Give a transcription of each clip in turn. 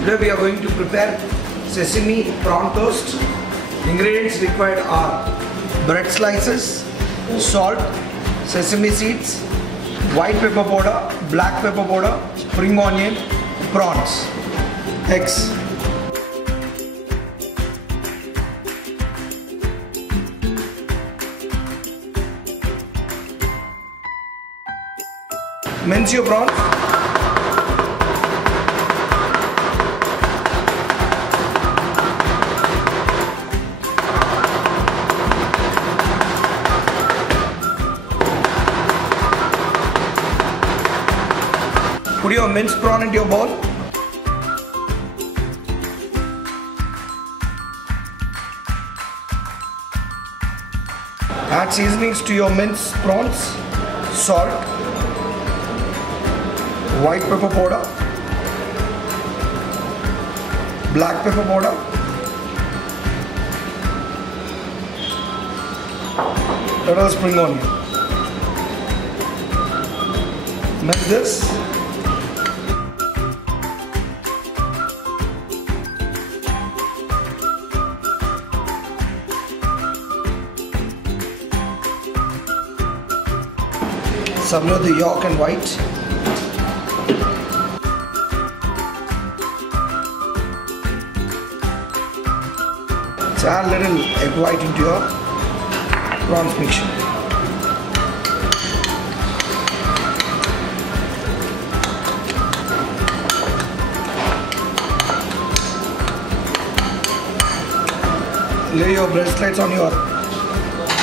Today we are going to prepare sesame prawn toast. Ingredients required are bread slices, salt, sesame seeds, white pepper powder, black pepper powder, spring onion, prawns, eggs. Mince your prawns. Put your minced prawn into your bowl. Add seasonings to your minced prawns, salt, white pepper powder, black pepper powder, little spring onion. Mix this. Separate the yolk and white. So add a little egg white into your prawns mixture. Lay your bread slices on your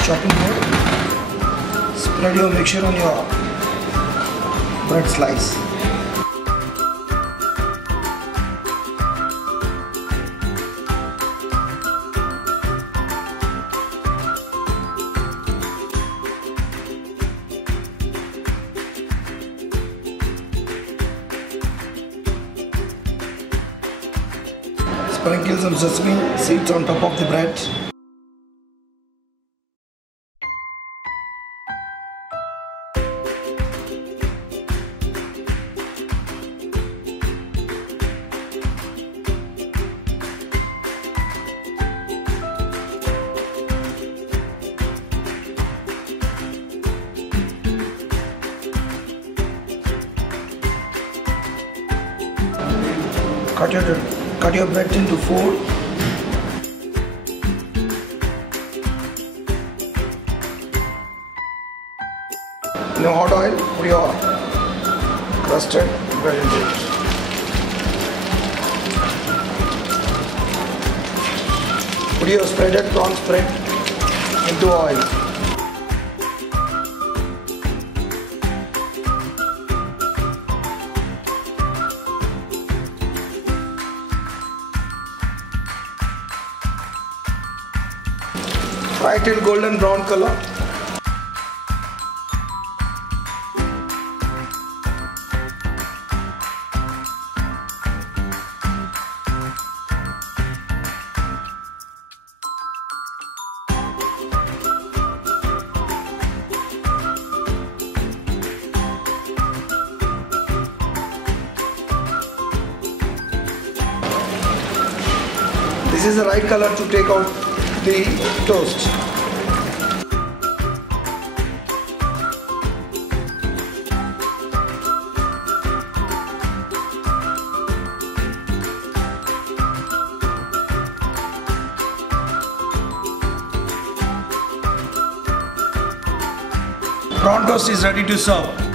chopping board. Spread your mixture on your bread slice. Sprinkle some sesame seeds on top of the bread. Cut your bread into 4. In a hot oil, put your crusted bread into it. Put your spreaded prawn spread into oil. Fry till golden brown color. This is the right color to take out the toast. Prawn toast is ready to serve.